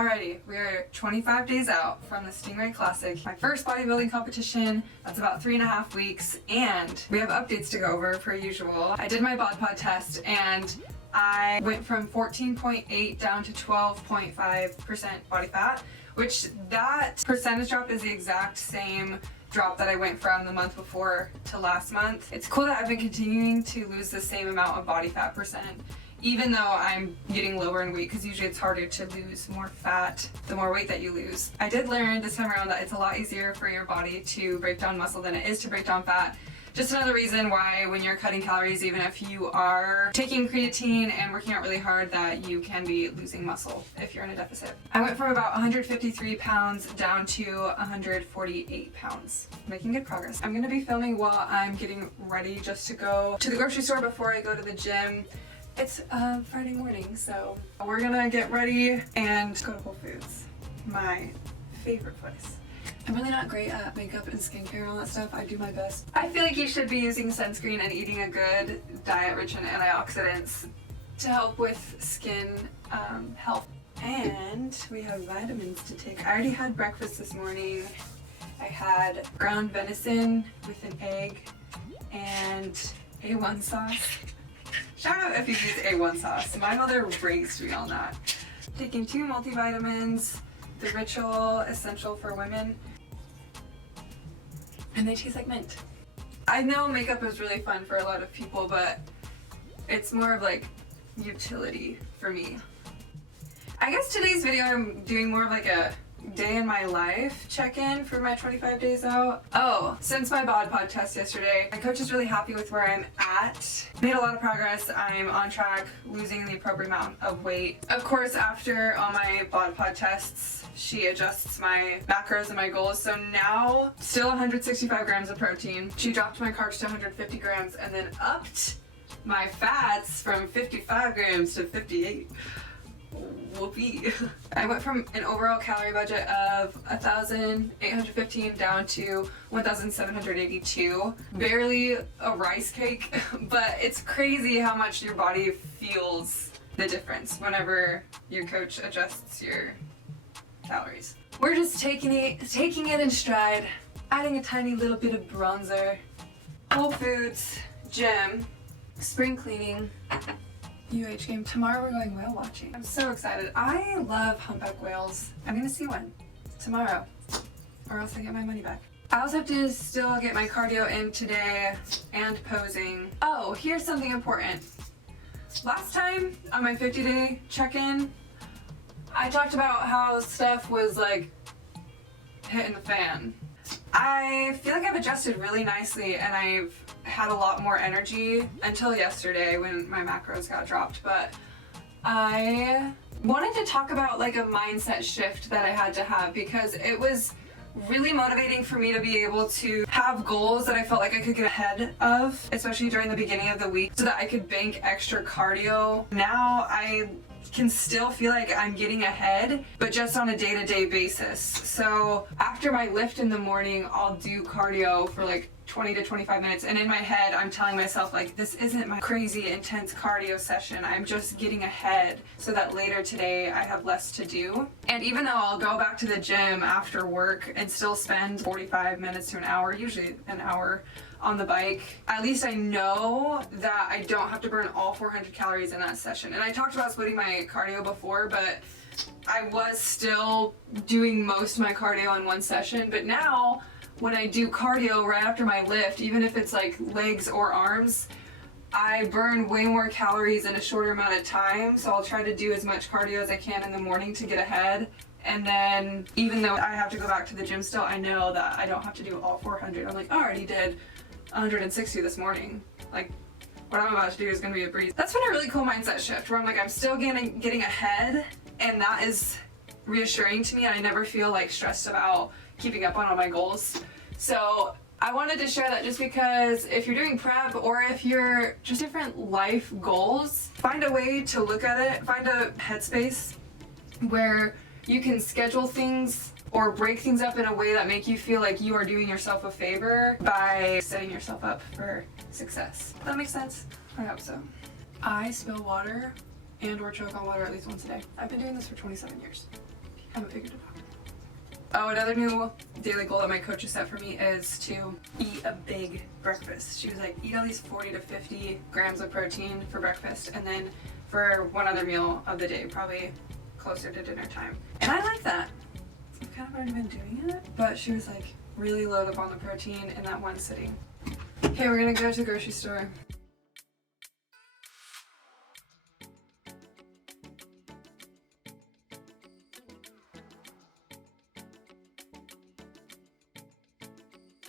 Alrighty, we are 25 days out from the Stingray Classic, my first bodybuilding competition. That's about 3.5 weeks, and we have updates to go over per usual. I did my BodPod test and I went from 14.8 down to 12.5% body fat, which that percentage drop is the exact same drop that I went from the month before to last month. It's cool that I've been continuing to lose the same amount of body fat percent, even though I'm getting lower in weight, because usually it's harder to lose more fat the more weight that you lose. I did learn this time around that it's a lot easier for your body to break down muscle than it is to break down fat. Just another reason why when you're cutting calories, even if you are taking creatine and working out really hard, that you can be losing muscle if you're in a deficit. I went from about 153 pounds down to 148 pounds. Making good progress. I'm gonna be filming while I'm getting ready just to go to the grocery store before I go to the gym. It's Friday morning, so we're gonna get ready and go to Whole Foods, my favorite place. I'm really not great at makeup and skincare and all that stuff. I do my best. I feel like you should be using sunscreen and eating a good diet rich in antioxidants to help with skin health. And we have vitamins to take. I already had breakfast this morning. I had ground venison with an egg and A1 sauce. Shout out if you use A1 sauce. My mother raised me on that. Taking 2 multivitamins, the Ritual Essential for Women, and they taste like mint. I know makeup is really fun for a lot of people, but it's more of like utility for me. I guess today's video I'm doing more of like a day in my life check-in for my 25 days out. Oh, since my BodPod test yesterday, my coach is really happy with where I'm at. Made a lot of progress. I'm on track, losing the appropriate amount of weight. Of course, after all my BodPod tests, she adjusts my macros and my goals. So now, still 165 grams of protein. She dropped my carbs to 150 grams and then upped my fats from 55 grams to 58. Whoopee. I went from an overall calorie budget of 1,815 down to 1,782. Barely a rice cake, but it's crazy how much your body feels the difference whenever your coach adjusts your calories. We're just taking it in stride, adding a tiny little bit of bronzer. Whole Foods, gym, spring cleaning, UH game. Tomorrow we're going whale watching. I'm so excited. I love humpback whales. I'm gonna see one tomorrow, or else I get my money back. I also have to still get my cardio in today and posing. Oh, here's something important. Last time on my 50-day check-in, I talked about how stuff was like hitting the fan. I feel like I've adjusted really nicely and I've had a lot more energy until yesterday when my macros got dropped, but I wanted to talk about like a mindset shift that I had to have, because it was really motivating for me to be able to have goals that I felt like I could get ahead of, especially during the beginning of the week, so that I could bank extra cardio. Now I can still feel like I'm getting ahead, but just on a day-to-day basis. So after my lift in the morning, I'll do cardio for like 20 to 25 minutes, and in my head I'm telling myself like, this isn't my crazy intense cardio session, I'm just getting ahead so that later today I have less to do. And even though I'll go back to the gym after work and still spend 45 minutes to an hour, usually an hour, on the bike, at least I know that I don't have to burn all 400 calories in that session. And I talked about splitting my cardio before, but I was still doing most of my cardio in one session. But now when I do cardio right after my lift, even if it's like legs or arms, I burn way more calories in a shorter amount of time. So I'll try to do as much cardio as I can in the morning to get ahead. And then even though I have to go back to the gym still, I know that I don't have to do all 400. I'm like, I already did 160 this morning. Like, what I'm about to do is gonna be a breeze. That's been a really cool mindset shift where I'm like, I'm still getting ahead, and that is reassuring to me. I never feel like stressed about keeping up on all my goals. So I wanted to share that, just because if you're doing prep or if you're just different life goals, find a way to look at it, find a headspace where you can schedule things or break things up in a way that make you feel like you are doing yourself a favor by setting yourself up for success. That makes sense? I hope so. I spill water and or choke on water at least once a day. I've been doing this for 27 years. Haven't figured it out. Oh, another new daily goal that my coach has set for me is to eat a big breakfast. She was like, eat at least 40 to 50 grams of protein for breakfast, and then for one other meal of the day, probably closer to dinner time. And I like that. I've kind of already been doing it, but she was like, really load up on the protein in that one sitting. Okay, we're gonna go to the grocery store.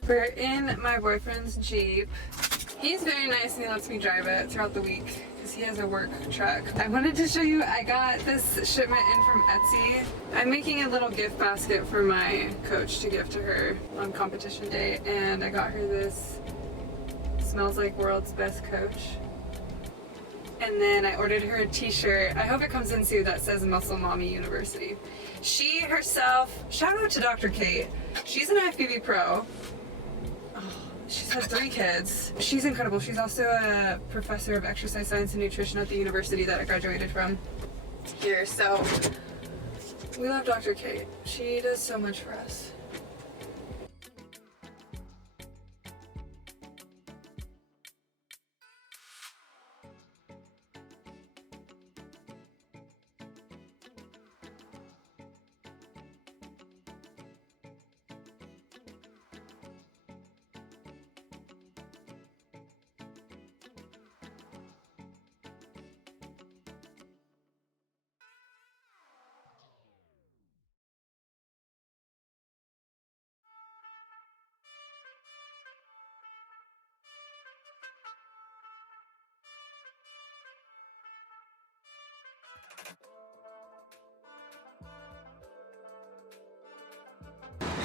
We're in my boyfriend's Jeep. He's very nice and he lets me drive it throughout the week because he has a work truck. I wanted to show you, I got this shipment in from Etsy. I'm making a little gift basket for my coach to give to her on competition day, and I got her this Smells Like World's Best Coach. And then I ordered her a t-shirt. I hope it comes in soon, that says Muscle Mommy University. She herself, shout out to Dr. Kate. She's an IFBB pro. She's had 3 kids. She's incredible. She's also a professor of exercise science and nutrition at the university that I graduated from here. So we love Dr. Kate. She does so much for us.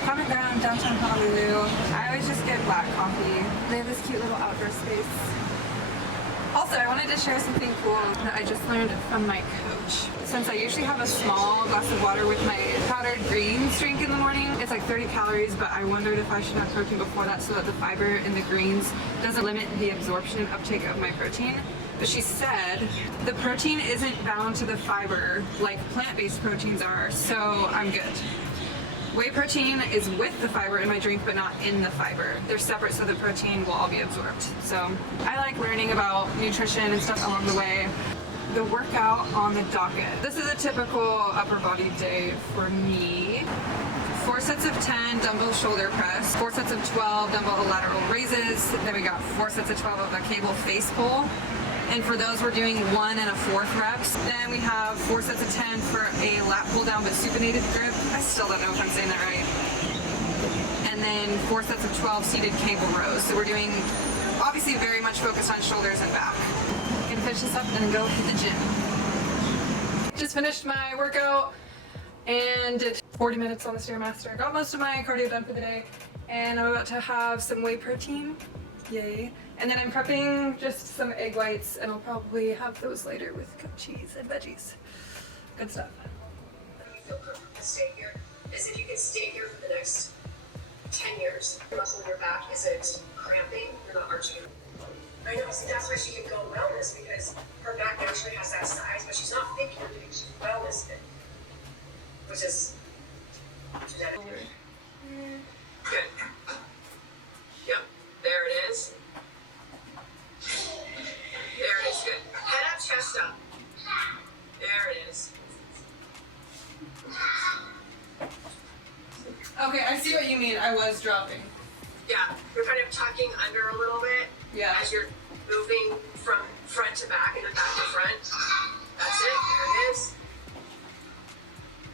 Common ground, downtown Honolulu. I always just get black coffee. They have this cute little outdoor space. Also, I wanted to share something cool that I just learned from my coach. Since I usually have a small glass of water with my powdered greens drink in the morning, it's like 30 calories, but I wondered if I should have protein before that so that the fiber in the greens doesn't limit the absorption and uptake of my protein. But she said the protein isn't bound to the fiber like plant-based proteins are, so I'm good. Whey protein is with the fiber in my drink, but not in the fiber. They're separate so the protein will all be absorbed. So I like learning about nutrition and stuff along the way. The workout on the docket. This is a typical upper body day for me. 4 sets of 10 dumbbell shoulder press, 4 sets of 12 dumbbell lateral raises, then we got 4 sets of 12 of a cable face pull. And for those, we're doing 1 1/4 reps. Then we have 4 sets of 10 for a lat pull down but supinated grip. I still don't know if I'm saying that right. And then 4 sets of 12 seated cable rows. So we're doing, obviously very much focused on shoulders and back. Gonna finish this up and then go hit the gym. Just finished my workout and did 40 minutes on the Stairmaster. Got most of my cardio done for the day, and I'm about to have some whey protein. Yay. And then I'm prepping just some egg whites, and I'll probably have those later with goat cheese and veggies. Good stuff. You feel comfortable staying here is if you can stay here for the next 10 years. Your muscle in your back isn't cramping, you're not arching. I know, see, that's why she can go wellness, because her back naturally has that size, but she's not figure fitting, she's wellness fit, which is genetic. Good. Yep, there it is. There it is, good. Head up, chest up. There it is. Okay, I see what you mean. I was dropping. Yeah, you're kind of tucking under a little bit. Yeah. As you're moving from front to back and then back to front. That's it, there it is.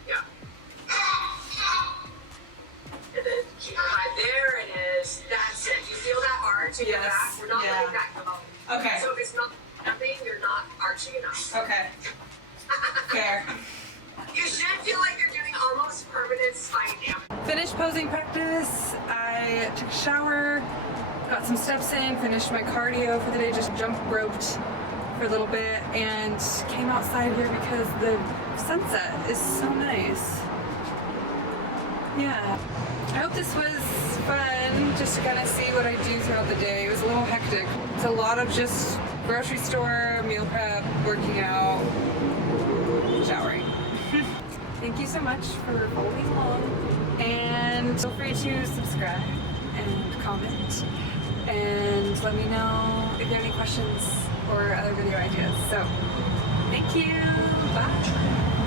Yeah. And then keep your high. There it is. That's it. You feel that arch in your back? We're not letting that come out. Okay. So if it's not jumping, you're not arching enough. Okay. Fair. You should feel like you're doing almost permanent spine damage. Finished posing practice. I took a shower, got some steps in, finished my cardio for the day, just jump roped for a little bit, and came outside here because the sunset is so nice. Yeah. I hope this was fun, just to kind of see what I do throughout the day. It was a little hectic. It's a lot of just grocery store, meal prep, working out, showering. Thank you. you so much for following along, and feel free to subscribe and comment, and let me know if you have any questions or other video ideas. So, thank you. Bye.